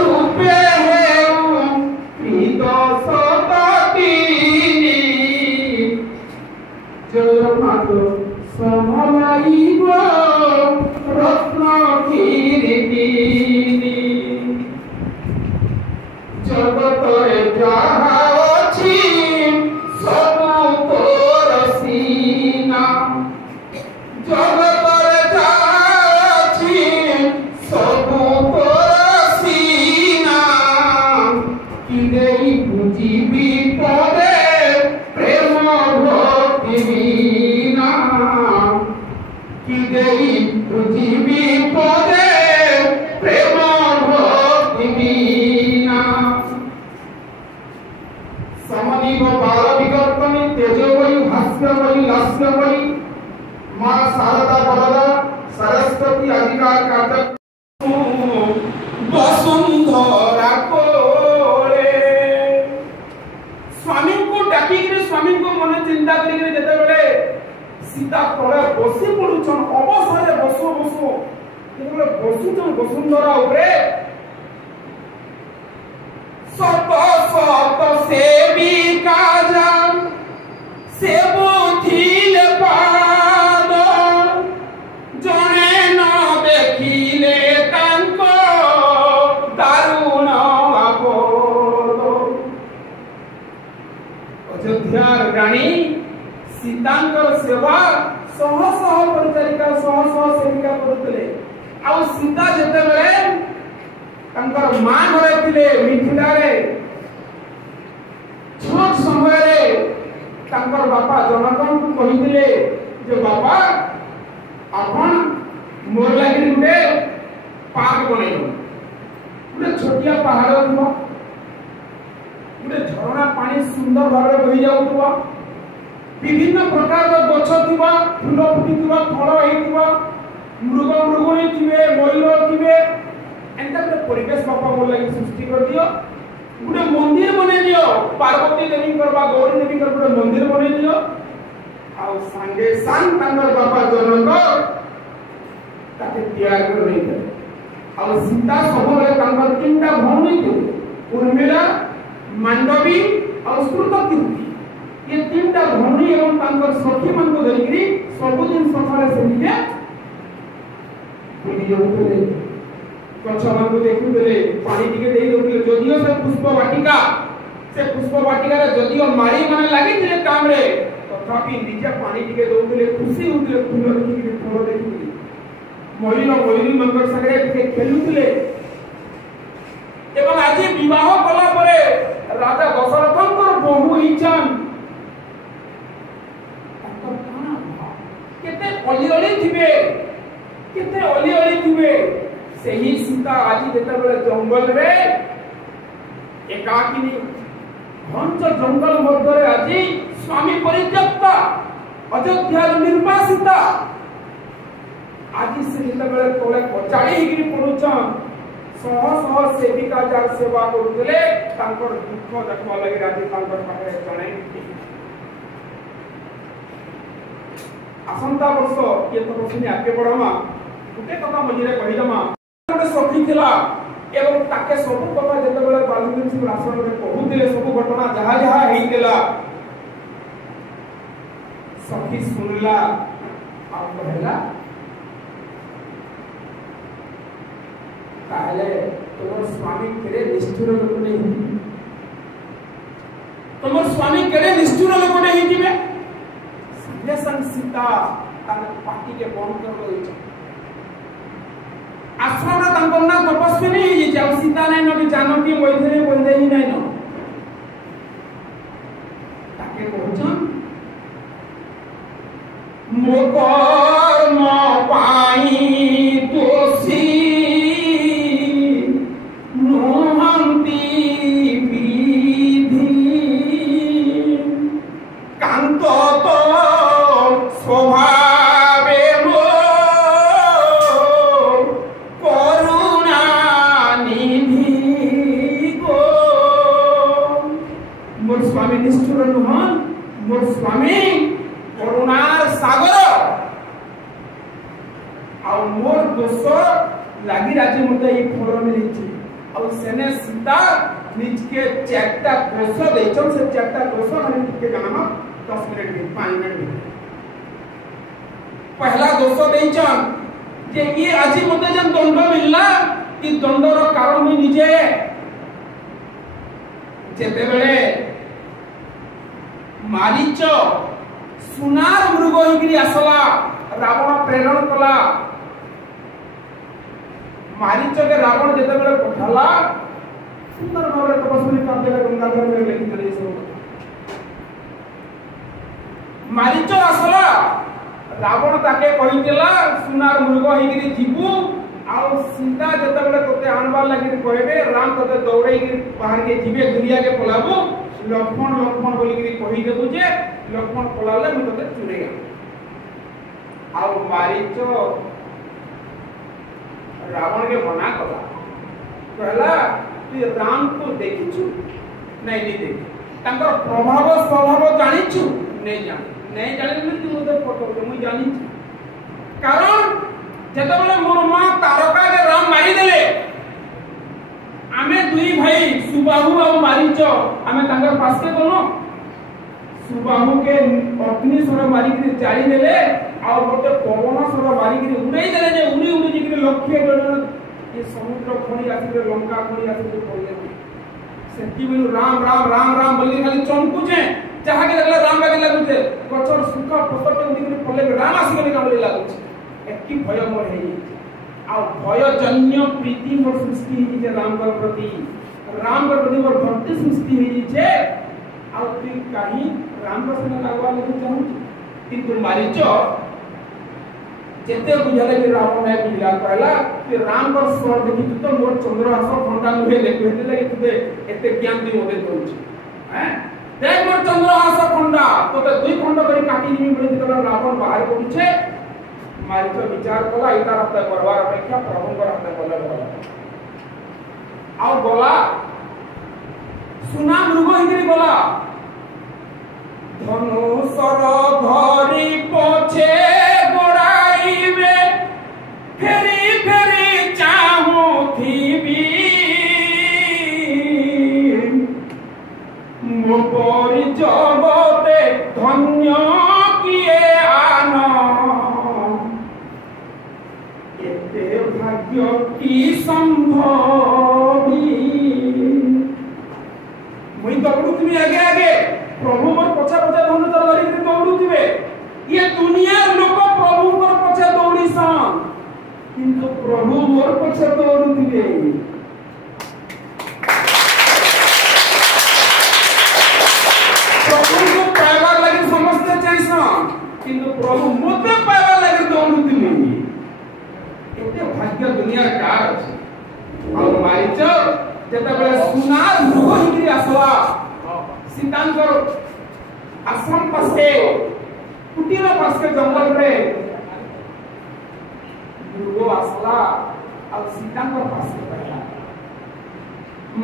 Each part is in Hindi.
रूपे जगन्नाथ समलाइब रत्न कीर्ति जगतरे जाहा अछि सबु तोर सीना जगतरे जाहा अछि सबु तोर सीना कि देई बुझिबी पदे प्रेम भक्ति बिना कि देई बुझिबी पदे प्रेम भक्ति बिना समनीव बाल विकर्तनी तेजोमयी भास्करमयी लास्यमयी मां शारदा बरदा सरस्वती अधिकार कार्य वसुंधरा कोले स्वामी को डाकी स्वामी को मन चिंता करी जेते बेले सीता तळे बसी पडुछन अवसरे बसो बसो जेते बसुछन वसुंधरा उपरे सत सत सेविका जान सेबो थिले पाद जने न देखिले तांको दारुण आपद अयोध्यार रानी सीतांकर सेवा सह सह परिचारिका सह सह सेविका करतले आ सीता जेते बेले तांकर मां घरे थिले मिथिलारे छोट समय रे तांकर बापा जनकन को कहिथिले जे बापा आपण मोर लागि गुटे पार्क बनेलो गुटे छोटिया पहाड़ थो गुटे झरना पानी सुंदर भाबरे बहि जाउथबा विभिन्न प्रकार गछ थिबा फूल फुटिथिबा फल हेतिबा मृग मृगणी थिबे मयूर थिबे एंता परिवेश बापा मोर लागि सृष्टि कर दियो गुटे मंदिर बने दियो पार्वती देवी करबा गौरी देवी कर गुटे मंदिर बने दियो आ संगे संग तांगर बापा जनक ताके तैयार कर नहीं दे आ सीता सबले तांगर तीनटा भौणी थी उर्मिला मांडवी और श्रुतकीर्ति ये तीनटा भौणी एवं तांगर सखी मन को धरिकरी सब दिन सफारे से निजे बुझी जाउतले गछ मन को देखुतले पानी टिके देई दउतले जदियो से पुष्प वाटिका रे जदियो मारी माने लागि थिले काम रे तथापि निजे पानी टिके दउतले खुशी होतले फूल देखि फूल देखि मयूरी मंगर संगे टिके खेलुतले एवं आज विवाह कला परे राजा दशरथंकर बहु इच्छान केते अली अली थिबे सही सीता आज जेते बेले जंगल रे एकाकिनी घंच जंगल मध्य रे आज स्वामी परित्यक्ता अयोध्या निर्वासिता आज से जेते बेले तोले पचाड़ी हिगिरी पडुछन सह सह सेविका जार सेवा करुतले तांकर दुख देखवा लागि राजी तांकर पाखे जणे आसंता वर्ष के तो प्रश्न आगे पढमा गुटे कथा मझिरे कहिदमा गोटे सखी थिला एवं ताके सब कथा जेते बेले बाल्मीकि आश्रम रे कहूतिले सब घटना जहा जहा हेइतिला सखी सुनला आ कहला ताले तोर स्वामी केरे निष्ठुर लोक नै तोर स्वामी केरे निष्ठुर लोक नै हिजिबे संगे संग सीता ताके पाटी के बंद कर देछ आश्रम रे तांकर ना तपस्विनी हिजि जाउ सीता नै नबी जानकी मैथिली बोलदे ही नै न ताके कहछन मो कर्म पाई दोषी और सेने सीता निज के चारटा दोष देचन से चारटा दोष माने के नाम 10 मिनट में 5 मिनट में पहला दोष देचन जे ये আজি मते जन दंड मिलला कि दंडर कारण में निजे जेते बेले मारीच सुनार मृग होगी आसला रावण प्रेरण कला मारीच के रावण जेते बेले पठाला सुंदर भाव तपस्वी काव्य गंगाधर में लिखि देले सब मारीच आसला रावण ताके कहितेला सुनार मृग होगी जीवु आउ सीता जेते बेले तोते आनबार लागि कहबे राम तोते दौड़ै के बाहर के जीवे दुनिया के पलाबू लक्ष्मण लक्ष्मण बोली के कहि देबु जे लक्ष्मण पलाले म तोते चुरेगा आउ मारीच रावण के मना कला कहला तू राम को देखिछु नहीं देखि तांकर प्रभाव स्वभाव जानिछु नहीं जानि तू मते फोटो मुई जानि कारण जेते बेले मोर मां तारका के राम मारी देले आमे दुई भाई सुबाहु और मारीच आमे तांकर पास के गनो सुबाहु के अग्नि स्वर मारी के जारी देले और मते पवन स्वर मारी के उड़ाई देले जे उड़ी उड़ी जे लक्ष्य जन ये समुद्र खणी आसी लंका खणी आसी पड़ले सेती बिनु राम राम राम राम बोली खाली चमकु जे जहां के लगला राम लागे लागु जे गछर सुखा पत्तर के उड़ी पड़ले राम आसी के काम लागु एकी भय मोर है आ भयजन्य प्रीति मोर सृष्टि है जे राम के प्रति मोर भक्ति सृष्टि है जे आ तू कहीं राम के संग लागवा नहीं चाहू किंतु मारीच जेते बुझले कि रावण ने बिला कहला कि राम को स्वर देखि तो मोर चंद्रहास खंडा नुहे देखि हेते लगे तुते एते ज्ञान दी मोदे दोछ हैं देख मोर चंद्रहास खंडा तो दुई खंड करी काटी निमी बोली तो रावण बाहर पहुंचे मारीच विचार कला इतार हत्या करवार अपेक्षा प्रभुंकर हत्या कला भला आउ गला सुना मृग हिंदी गला धनुषर धरी पछे गोड़ाइबे फेरी फेरी चाहुथिबी मो परि जगते धन्य किए आन एते भाग्य की संभवी मुई दौड़ुथबी आगे आगे प्रभु मोर पछा पछा धनु तर धरि के दौड़ुथिबे ये दुनिया लोक प्रभु मोर पछा दौड़ीसन किंतु प्रभु मोर पछा दौड़ुथिबे प्रभु को पाइबार लागि समस्त चाइसन किंतु प्रभु मोते पाइबार लागि दौड़ुथिबे एते भाग्य दुनिया कार अछि और मारीच जेता बेले सुनार मृग हिकरी आसला सीतांकर आश्रम पासे कुटीर पासे जंगल रे मृग आसला और सीतांकर पासे गला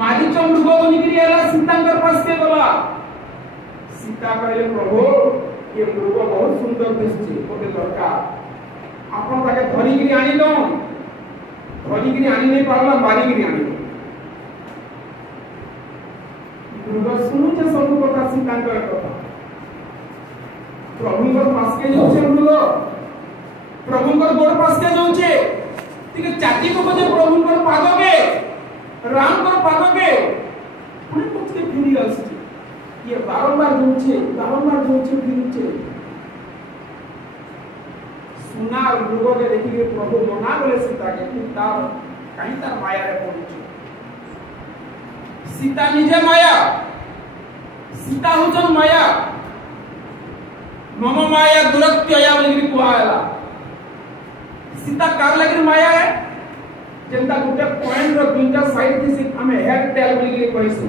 मारीच मृग बनिकरी आला सीतांकर पासे गला सीता कहले प्रभु ये मृग बहुत सुंदर दिसछि ओते दरकार आपन ताके धरिकरी आनी दो धरिकरी आनी नहीं पारला मारिकरी आनी मृग सुनुचे सब कथा सीतांकर कथा प्रभुंकर पास के जाउछे मृग प्रभुंकर गोड़ पास के जाउछे तिके चाटी को जे प्रभुंकर पादके रामकर पादके पुणे पछके फिरी आछे ये बारंबार जाउछे फिरुछे सुना मृग के देखि के प्रभु मना बोले सीता के कि तार कहीं तार माया रे पहुंचे सीता निजे माया सीता हुजन माया मम माया दुरत्यया बोली कुआला सीता कार लगी माया है जेंता गुटे पॉइंट रो दुटा साइड थी हमें हेड टेल बोली कहिसु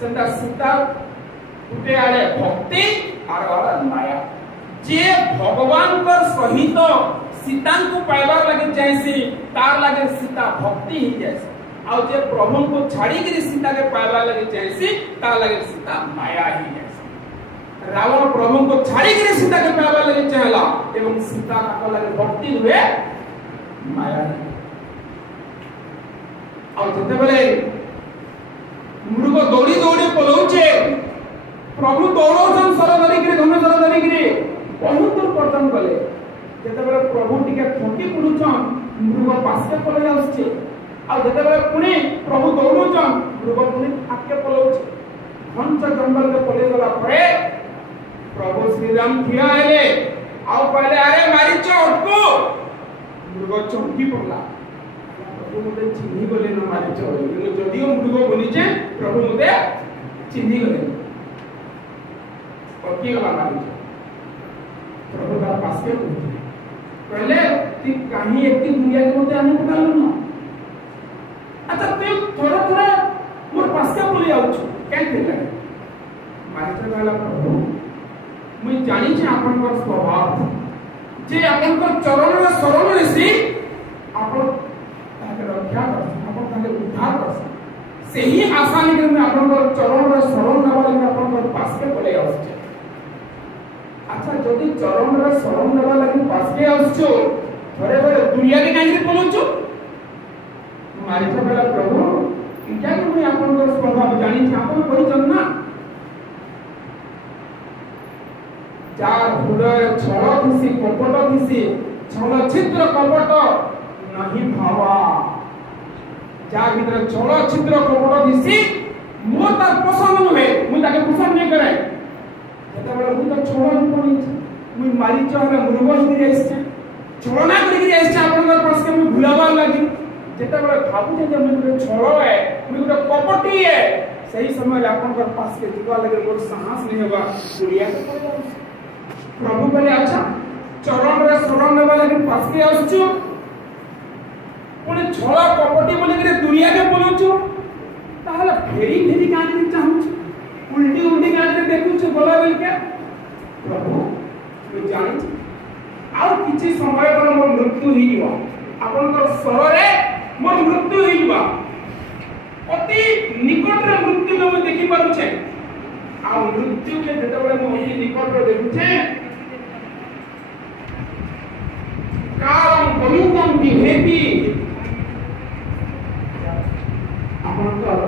सेंता सीता गुटे आले भक्ति आर वाला माया जे भगवान कर सहित सीता को पाइबार लगे जैसी तार लगे सीता भक्ति ही जैसी और जे प्रभु को छाड़ी के सीता के पाइबार लगे जैसी तार लगे सीता माया ही जैसी रावण प्रभु को छाड़ी के सीता के पाइबार लगे चाहला एवं सीता का लगे भक्ति हुए माया और जते बेले प्रभु दौड़ौन सर धरिक धनु सर धरिक बहुत दूर पर्यटन गले जेतेबेले प्रभु टिके थकी पड़ुछन मृग पासे पले जाउछे आ जेतेबेले पुणी प्रभु दौड़ौन मृग पुणी आके पलाउछे घंच जंगल में पले गला परे प्रभु श्री राम ठिया हेले आ कहले अरे मारिच अटको मृग चौकी पड़ला प्रभु मुझे चिन्ही गले न मारिच बोले जदियो मृग बोलीचे प्रभु मुझे चिन्ही गले पक्की गला मारिच प्रभु का पास के कहले ती कहीं एक दुनिया के मते आने पकालु न अच्छा तू थोड़ा थोड़ा मोर पास के बोली आउछ कैसे लगे मारिच कहला प्रभु मुई जानी छे आपन पर स्वभाव जे आपन को चरण रे शरण रे सी आपन ताके रक्षा कर आपन ताके उद्धार कर से ही आशा लेके मैं आपन को चरण रे शरण नबा लेके आपन को पास के बोले आउछ अच्छा जदि चरण रे शरण नबा लेके पास के आउछ थोड़े थोड़े दुनिया के काहे बोलुछु मारिच कहला प्रभु क्या कि मुई आपन को स्वभाव जानी छे आपन कोई जन ना जार हृदय छल थिसी कपट थिसी छल छिद्र कपट नहीं भावा जार भीतर छल छिद्र कपट थिसी मोर तार पसंद नुहे मुई ताके पसंद नहीं करे जेतेबेले मुई तो छल पड़ी मुई मारी चहले मृग हिरी आइछे छलना करी आइछे आपनकर पास के मुई भुलाबार लागि जेतेबेले भाबु जे मुई छल है मुई गोटे कपटी है सही समय आपनकर पास के जीवा लगे मोर साहस नहीं होगा दुनिया के पड़ जाउछ प्रभु कहले अच्छा चरण रे शरण नेबा लागि पास के आछू पुणे छला कपटी बोले के दुनिया के बोलछु ताहले फेरी फेरी कानी चाहू उल्टी उल्टी कानी देखु बोला बेल के प्रभु तू जानि आ किछि समय पर मोर मृत्यु हिवा आपन को स्वर रे मोर मृत्यु हिवा अति निकट रे मृत्यु में देखि पारु छे आ मृत्यु के जेतेबेले मो अति निकट रे देखु छे कालम कलुकम विभेति आपनकर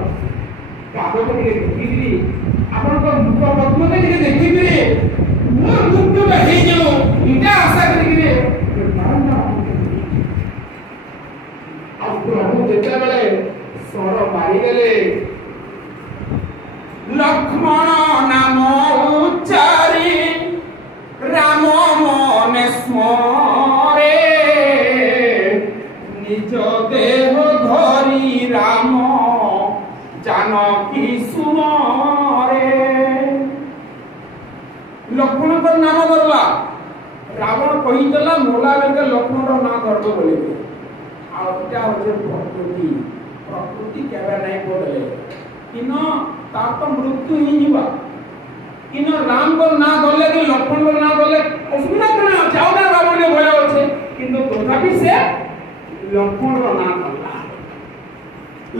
पाद के देखिबी आपनकर मुख पद्म के देखिबी मोर मृत्यु का हे जो इटा आशा करिके अब प्रभु जेतेबेले स्वर मारी गेले लक्ष्मण नाम उच्चारी राम मन स्मरे निज देह धरी राम जानकी सुमरे लक्ष्मण का नाम करला रावण कही देला मोला बेके लक्ष्मण रो नाम करबो बोले आ क्या होजे प्रकृति प्रकृति केबे नहीं बोले किन तार तो मृत्यु ही जीवा किन राम को ना गले कि लक्ष्मण को ना गले असुविधा करना चावना रावण के भय होছে किंतु तथापि से लक्ष्मण को ना गला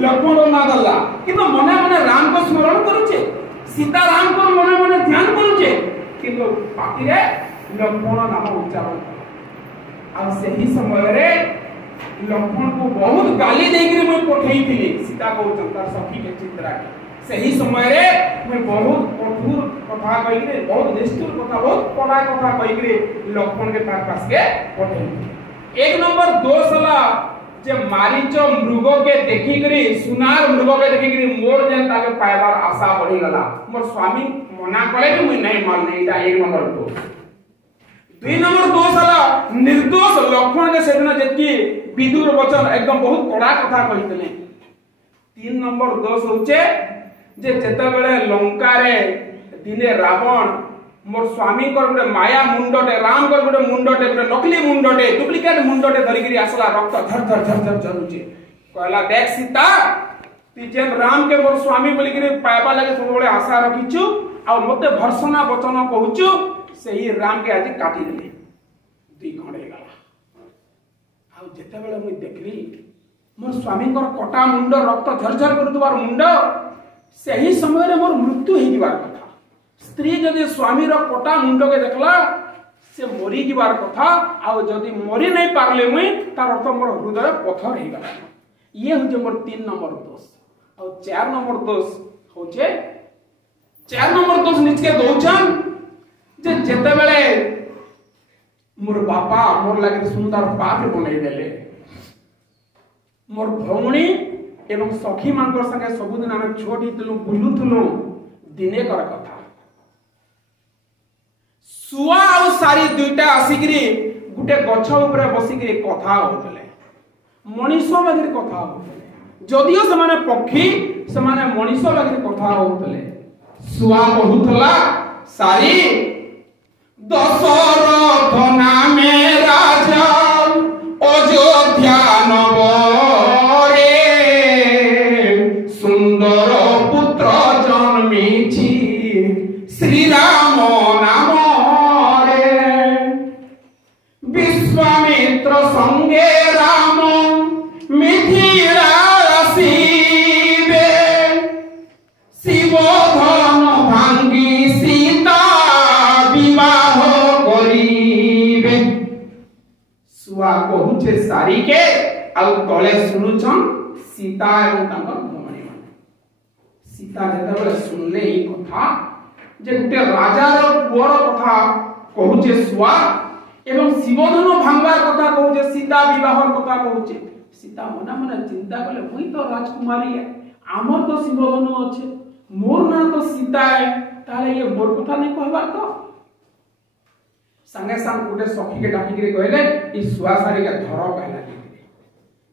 लक्ष्मण को ना गला किंतु मने मने राम को स्मरण करूचे सीता राम को मने मने ध्यान करूचे किंतु बाकी रे लक्ष्मण नाम उच्चारण आ सही समय रे लक्ष्मण को बहुत गाली देगिरी मैं पठेई थिली सीता को चंता सखी के चित्रा सही समय रे मैं बहुत कठोर कथा कहिरे बहुत निष्ठुर कथा बहुत कड़ा कथा कहिरे लक्ष्मण के तार पास के पठेई एक नंबर दोष हला जे मारीच मृग के देखि करी सुनार मृग के देखि करी मोर जन ताके पाइबार आशा बढ़ी गला मोर स्वामी मना करे कि मैं नहीं मान नहीं ता एक नंबर दोष दुई नंबर दोष हला निर्दोष लक्ष्मण के सेदिन जेति विदुर वचन एकदम बहुत कड़ा कथा कहितले तीन नंबर दोष होचे जे जेतेबेले लंका रे दिने रावण मोर स्वामी कर गुटे माया मुंडटे राम कर गुटे मुंडटे गुटे नकली मुंडटे डुप्लीकेट मुंडटे धरि गिरी आसला रक्त झर झर झर झर झरुचे कहला देख सीता ती जेन राम के मोर स्वामी बोली गिरी पाइबा लागे सब बळे आशा रखिछु आ मते भर्सना वचन कहूछु सेही राम के आज काटी देले दी खंडे गला आ जेतेबेले मुई देखली मोर स्वामी कर कटा मुंड रक्त झर झर करतुवार मुंड सही समय रे मोर मृत्यु हे दिवार कथा स्त्री जदि स्वामी रो कटा मुंड के देखला से मरी दिवार कथा आ जदि मरी नहीं पारले मुई तार अर्थ मोर हृदय पत्थर हे गला ये होजे मोर 3 नंबर दोष और 4 नंबर दोष होचे 4 नंबर दोष निचके दौचन जे जेते बेले मोर बापा मोर लगे सुंदर पाठ बनै देले मोर भौणी एवं सखी मानकर संगे सबुदिन आमे छोट हितलु बुलुथलु दिने कर कथा सुआ और सारी दुईटा आसिकरी गुटे गछ ऊपर बसिकरी कथा होतले मनीषो बागरे कथा होतले जदियो समाने पक्षी समाने मनीषो बागरे कथा होतले सुआ कहूतला सारी दशरथ नामे राजा अयोध्या नगरे सुंदर पुत्र जन्मिछि श्री राम नाम विश्वामित्र संगे राम मिथिला आसीबे शिव धन भांगी सीता विवाह करिबे सुआ कहूचे सारी के आउ तले सुनुछन सीता एवं तांकर भौणी माने सीता जेतेबेले सुनले ई कथा जे गुटे राजार पुअर कथा कहूचे सुआ एवं शिवधन भांगवार कथा कहूचे सीता विवाहर कथा कहूचे सीता मना मना चिंता कले मुई तो राजकुमारी है आमर तो शिवधन अच्छे मोर ना तो सीता है ताले ये मोर कथा नहीं कहबा तो संगे संग गुटे सखी के डाकी के कहले ई सुआ सारी के धर कहला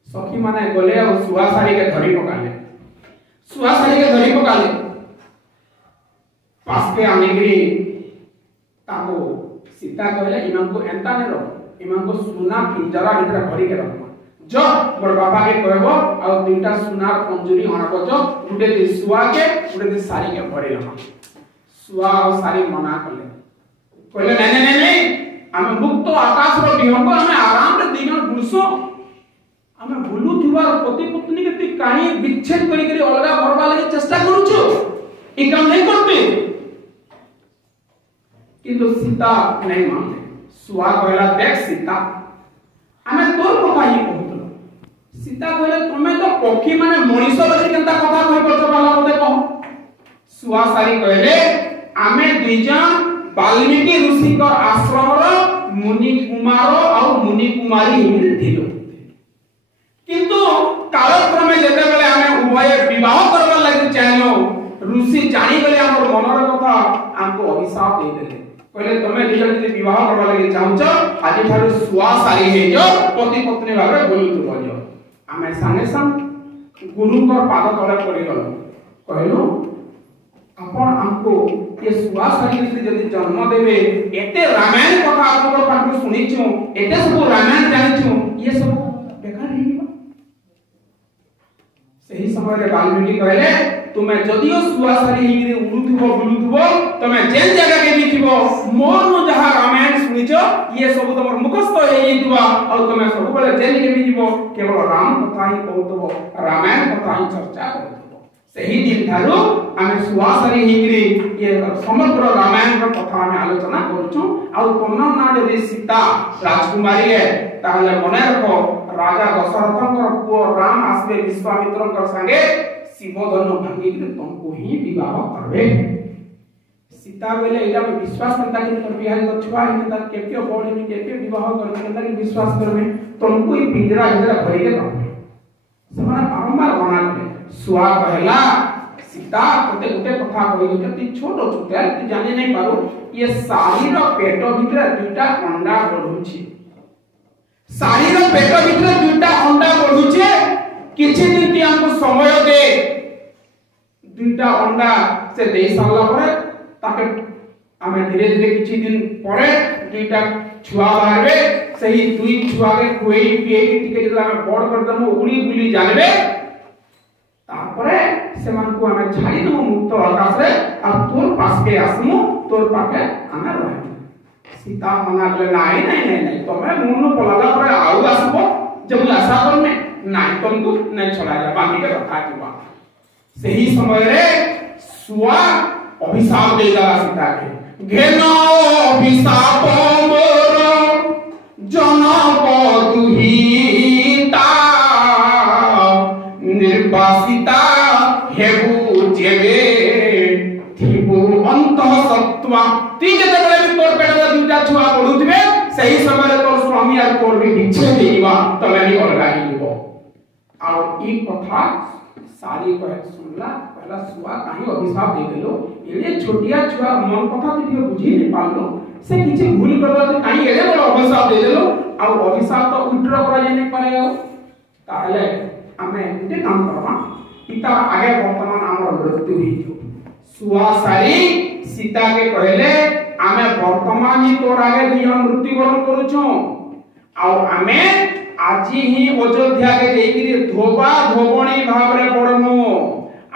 सखी माने गले और सुआ सारी के धरी पकाले सुआ सारी के धरी पकाले पास के आनेगिरी ताको सीता कहले इमान को एंता ने रख इमान को सुना पिंजरा भीतर भरी के रख जो मोर बाबा के कहबो आ दुईटा सुनार पंजुरी हणको जो गुटे दि सुआ के गुटे दि सारी के भरी रख सुआ और सारी मना कहले नहीं नहीं नहीं हम मुक्त आकाश रो विहंग हम आराम रे दिन बुलसो हम बुलु थिबार पति पत्नी के ती काहे विच्छेद करी करी अलगा भरबा लागि चेष्टा करूछु ई काम नहीं करबे किंतु सीता नहीं मानले सुआ कहला देख सीता हमें तोर कथा ही कहतलो सीता कहले तमे तो पक्षी माने मनीष बदली केनता कथा कहि परछ बाला मते कह सुआ सारी कहले आमे दुईजन वाल्मीकि ऋषि को आश्रम रो मुनि कुमार और मुनि कुमारी हिल थिलो किंतु कालक्रमे जेते बेले आमे उभय विवाह करबा लागि चाहलो ऋषि जानी गले हमर मनर कथा हमको अभिशाप दे देले कहले तमे दुईजन जे विवाह करबा लागि चाहउछ आजि थारु सुआ सारी हे जो पति पत्नी भाबे बोलुतु बजो आमे संगे संग गुरु को पाद तले पड़ी गलो कहलो अपन हमको ये सुआ सारी से जदी जन्म देबे एते रामायण कथा आपन पाठ सुनिछु एते सब रामायण जानिछु ये सब बेकार हेबा सही समय रे वाल्मीकि कहले तुमे जदियो सुआ सारी हिरे उडुथबो बुलुथबो तमे जेन जगह के बिथिबो मोर न जहा रामायण सुनिचो ये सब तमर मुखस्थ हेई दिबा और तमे सब बेले जेन के बिथिबो केवल राम कथा ही कहतबो रामायण कथा ही चर्चा करतबो सही दिन थारु आमे सुआ सारी हिरे ये समग्र रामायण रो कथा आमे आलोचना करछु आ तमन ना जदी सीता राजकुमारी है ताहले मने रखो राजा दशरथंकर पुओ राम आसबे विश्वामित्रंकर संगे शिवधन भांगी के तुमको ही विवाह करबे सीता बेले एला में विश्वास करता कि कर बिहार तो छुआ ही ता केके बोले में केके विवाह करबे केनता कि विश्वास करबे तुमको ही पिंजरा इधर भरी के रखबे समान बारंबार बना के सुआ कहला सीता कोते कोते कथा कहि जति छोटो छोटे ती जानि नहीं पारो ये सारी रो पेट भीतर दुटा अंडा बढ़ुछि सारी रो पेट भीतर दुटा अंडा बढ़ुछि किछि दिन ती हमको समय दे दुटा अंडा से दे साला परे ताके हमें धीरे धीरे किछि दिन परे दुटा छुआ बाहरबे सही दुई छुआ के कोई पिए टिके जला में बड़ कर दमो उड़ी बुली जानबे तापरे सेमान को हमें छाड़ी दो मुक्त आकाश रे अब तोर पास के आसमु तोर पाके हमें रहे सीता मना ले नहीं नहीं नहीं नहीं तमे मुनु पलाला परे आउ आसबो जब आशा करने नहीं तुमको नहीं छोड़ा जा बाकी के रखा दिबा सही समय रे सुआ अभिशाप दे जाला सीता के घेनो अभिशाप मोर जनक दुहिता निर्वासिता हेबु जेबे थिबु ती जेतेबेले भी तोर पेटरे दुटा छुआ पडुथिबे सही समय तोर स्वामी आ तोर भी विच्छेद देबा तमे भी अलगा ही लिबो आ ई कथा सारी कहे सुनला पहला सुआ काहे अभिशाप दे देलो एले छोटिया छुआ मन कथा तो बुझी नहीं पालो से किछि भूल करला तो काहे एले बड़ अभिशाप दे देलो आ अभिशाप तो उल्टा करा जाय नहीं पारे ताले हमें एते काम करबा इता आगे वर्तमान हमर मृत्यु ही सुआ सारी सीता के कहले आमे वर्तमान ही तोर आगे दुई मृत्यु वरण करूछो आ आमे आजी ही अयोध्या के जेगिरी धोबा धोबणी भाबरे पड़मु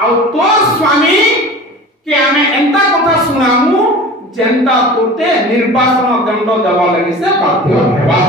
आ तोर स्वामी के आमे एंता कथा सुनामु जेंता तोते निर्वासन दंड देवा लगे से बाध्य हेबा